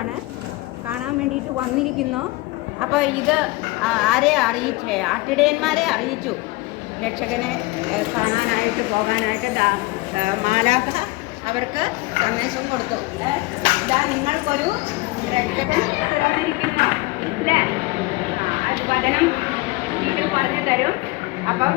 രക്ഷകനെ കാണാൻ വേണ്ടിയിട്ട് വന്നിരിക്കുന്നു. അപ്പോൾ ഇത് ആരെ അറിയിച്ചേ? ആട്ടിടയന്മാരെ അറിയിച്ചു. രക്ഷകനെ കാണാനായിട്ട് പോകാനായിട്ട് മാലാഖ അവർക്ക് സന്ദേശം കൊടുത്തു. ഇതാ നിങ്ങൾക്കൊരു രക്ഷകൻ പിറന്നിരിക്കുന്നു അല്ലേ അത് വചനം വീട്ടിൽ പറഞ്ഞു തരും. അപ്പം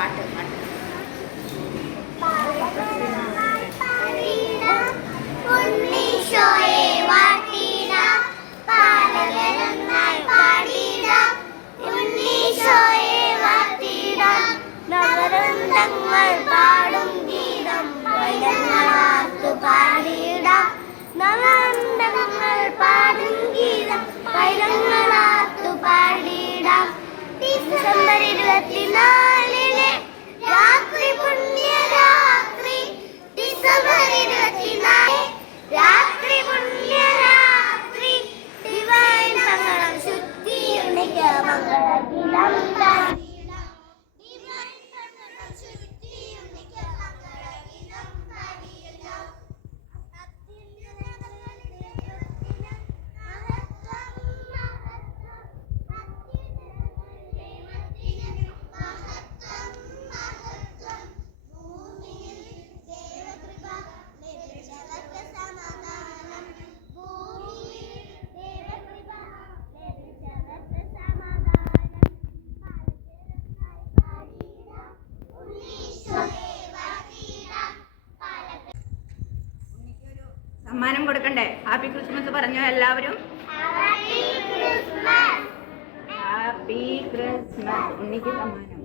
പാട്ട് പാട്ട് പാടും ഗീതം പാടും ഗീതം. ഡിസംബർ ഇരുപത്തിനാലിന് நாங்கள் സമ്മാനം കൊടുക്കണ്ടേ? ഹാപ്പി ക്രിസ്മസ് പറഞ്ഞോ എല്ലാവരും! ഹാപ്പി ക്രിസ്മസ് ഉണ്ണിക്ക് സമ്മാനം.